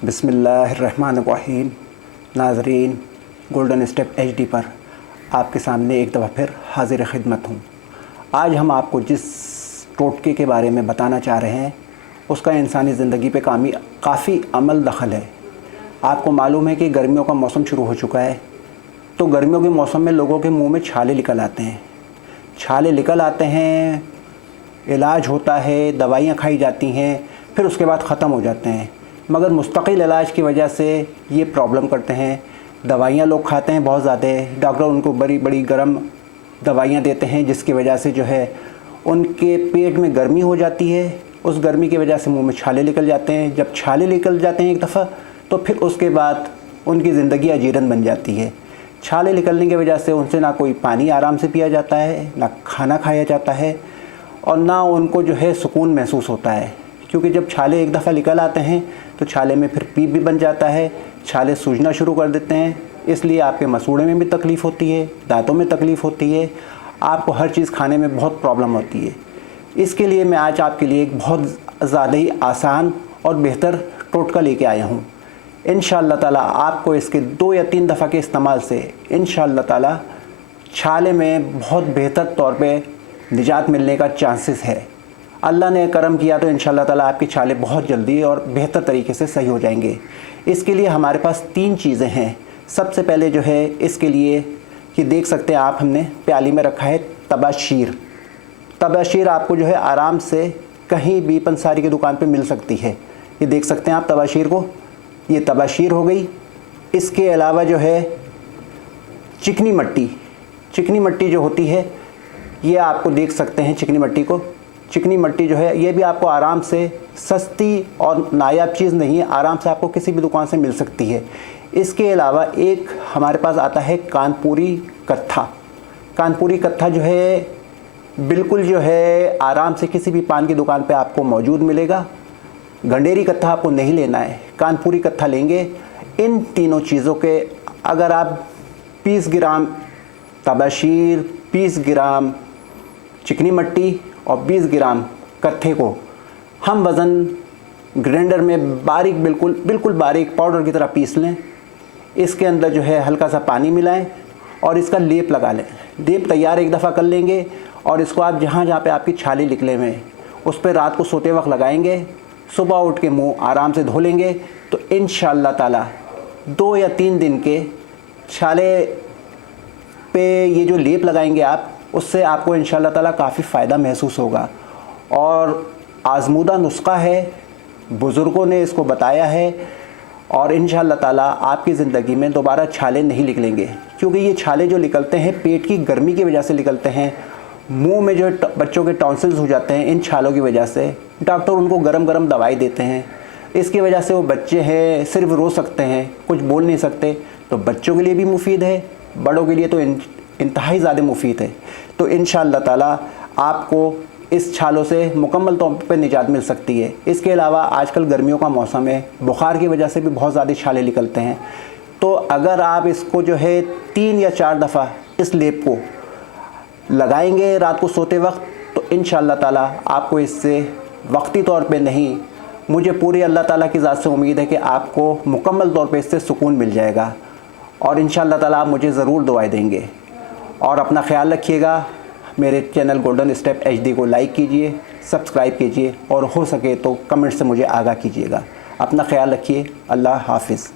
बिस्मिल्लाहिर्रहमानिर्रहीम। नाज़रीन, golden step HD पर आपके सामने एक दफ़ा फिर हाजिर खिदमत हूँ। आज हम आपको जिस टोटके के बारे में बताना चाह रहे हैं उसका इंसानी ज़िंदगी पे काफ़ी अमल दखल है। आपको मालूम है कि गर्मियों का मौसम शुरू हो चुका है, तो गर्मियों के मौसम में लोगों के मुंह में छाले निकल आते हैं। छाले निकल आते हैं, इलाज होता है, दवाइयाँ खाई जाती हैं, फिर उसके बाद ख़त्म हो जाते हैं। मगर मुस्तकिल इलाज की वजह से ये प्रॉब्लम करते हैं। दवाइयाँ लोग खाते हैं बहुत ज़्यादा, डॉक्टर उनको बड़ी बड़ी गर्म दवाइयाँ देते हैं, जिसकी वजह से जो है उनके पेट में गर्मी हो जाती है। उस गर्मी की वजह से मुंह में छाले निकल जाते हैं। जब छाले निकल जाते हैं एक दफ़ा, तो फिर उसके बाद उनकी ज़िंदगी अजीरन बन जाती है। छाले निकलने की वजह से उनसे ना कोई पानी आराम से पिया जाता है, ना खाना खाया जाता है, और ना उनको जो है सुकून महसूस होता है। क्योंकि जब छाले एक दफ़ा निकल आते हैं तो छाले में फिर पीप भी बन जाता है, छाले सूजना शुरू कर देते हैं। इसलिए आपके मसूड़े में भी तकलीफ़ होती है, दांतों में तकलीफ़ होती है, आपको हर चीज़ खाने में बहुत प्रॉब्लम होती है। इसके लिए मैं आज आपके लिए एक बहुत ज़्यादा ही आसान और बेहतर टोटका लेके आया हूँ। इंशाअल्लाह ताला आपको इसके 2 या 3 दफ़ा के इस्तेमाल से इंशाअल्लाह ताला छाले में बहुत बेहतर तौर पे निजात मिलने का चांसेस है। अल्लाह ने करम किया तो इंशाअल्लाह ताला आपके छाले बहुत जल्दी और बेहतर तरीके से सही हो जाएंगे। इसके लिए हमारे पास 3 चीज़ें हैं। सबसे पहले जो है इसके लिए कि देख सकते हैं आप, हमने प्याली में रखा है तबाशीर। तबाशीर आपको जो है आराम से कहीं भी पंसारी की दुकान पे मिल सकती है। ये देख सकते हैं आप तबाशीर को, ये तबाशीर हो गई। इसके अलावा जो है चिकनी मट्टी जो होती है, ये आपको देख सकते हैं चिकनी मट्टी को। चिकनी मट्टी जो है ये भी आपको आराम से, सस्ती और नायाब चीज़ नहीं है, आराम से आपको किसी भी दुकान से मिल सकती है। इसके अलावा एक हमारे पास आता है कानपुरी कत्था। कानपुरी कत्था जो है बिल्कुल जो है आराम से किसी भी पान की दुकान पे आपको मौजूद मिलेगा। गंडेरी कत्था आपको नहीं लेना है, कानपुरी कत्था लेंगे। इन तीनों चीज़ों के अगर आप 20 ग्राम तबाशीर, 20 ग्राम चिकनी मट्टी और 20 ग्राम कत्थे को हम वज़न ग्राइंडर में बारीक, बिल्कुल बारीक पाउडर की तरह पीस लें। इसके अंदर जो है हल्का सा पानी मिलाएं और इसका लेप लगा लें। लेप तैयार एक दफ़ा कर लेंगे और इसको आप जहाँ पे आपकी छाले निकले हुए हैं उस पर रात को सोते वक्त लगाएंगे। सुबह उठ के मुँह आराम से धो लेंगे तो इंशाअल्लाह ताला 2 या 3 दिन के छाले पे ये जो लेप लगाएंगे आप, उससे आपको इंशाअल्लाह ताला काफ़ी फ़ायदा महसूस होगा। और आज़मूदा नुस्खा है, बुज़ुर्गों ने इसको बताया है, और इंशाअल्लाह ताला आपकी ज़िंदगी में दोबारा छाले नहीं निकलेंगे। क्योंकि ये छाले जो निकलते हैं पेट की गर्मी की वजह से निकलते हैं। मुंह में जो बच्चों के टॉन्सिल्स हो जाते हैं इन छालों की वजह से, डॉक्टर उनको गरम गरम दवाई देते हैं। इसकी वजह से वो बच्चे हैं सिर्फ रो सकते हैं, कुछ बोल नहीं सकते। तो बच्चों के लिए भी मुफीद है, बड़ों के लिए तो इंतहाई ज़्यादा मुफीद है। तो इंशाअल्लाह ताला आपको इस छालों से मुकम्मल तौर पर निजात मिल सकती है। इसके अलावा आजकल गर्मियों का मौसम है, बुखार की वजह से भी बहुत ज़्यादा छाले निकलते हैं। तो अगर आप इसको जो है 3 या 4 दफ़ा इस लेप को लगाएंगे रात को सोते वक्त, तो इंशाअल्लाह ताला आपको इससे वक्ती तौर पे नहीं, मुझे पूरी अल्लाह ताला की ज़ात से उम्मीद है कि आपको मुकम्मल तौर पे इससे सुकून मिल जाएगा। और इंशाअल्लाह ताला आप मुझे ज़रूर दुआएं देंगे। और अपना ख्याल रखिएगा। मेरे चैनल गोल्डन स्टेप एचडी को लाइक कीजिए, सब्सक्राइब कीजिए, और हो सके तो कमेंट से मुझे आगाह कीजिएगा। अपना ख्याल रखिए। अल्लाह हाफ़िज़।